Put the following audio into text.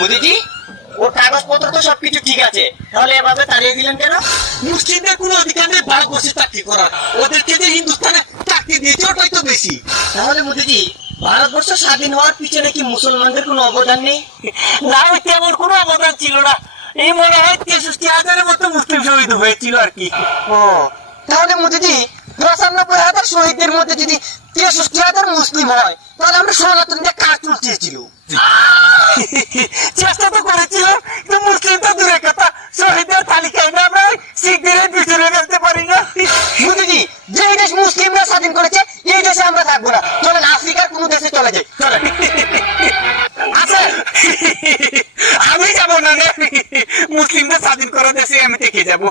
মোদিজি, ওর কাগজপত্র তো সবকিছু ঠিক আছে, তাহলে এভাবে তাড়িয়ে দিলেন কেন? মুসলিমদের কোনো অধিকার নেই ভারতবর্ষে চাকরি করার, ওদেরকে যে হিন্দুস্তানে চাকরি দিয়েছে ওটাই তো বেশি। তাহলে মোদিজি, ভারতবর্ষ স্বাধীন হওয়ার পিছনে কি মুসলমানদের কোনো অবদান নেই? না, ওই তেমন কোনো অবদান ছিল না। এই মনে হয় 63,000-এর মতো মুসলিম শহীদ হয়েছিল আর কি। ও, তাহলে মোদিজি 95,000 শহীদদের মধ্যে যদি 63,000 মুসলিম হয়, তাহলে আমরা সনাতনদের কাজ চলছিল। চেষ্টা তো করেছিলাম, কিন্তু মুসলিম তো দূরের কথা, শহীদের তালিকায় না আমরা শিখদের পিছনে ফেলতে পারি না। মোদিজি, যে দেশ মুসলিমরা স্বাধীন করেছে এই দেশে আমরা থাকবো না, চলেন আফ্রিকার কোনো দেশে চলে যাই, চলেন। আচ্ছা, আমি যাবো না রে, মুসলিমদের স্বাধীন করা দেশে আমি থেকে যাবো।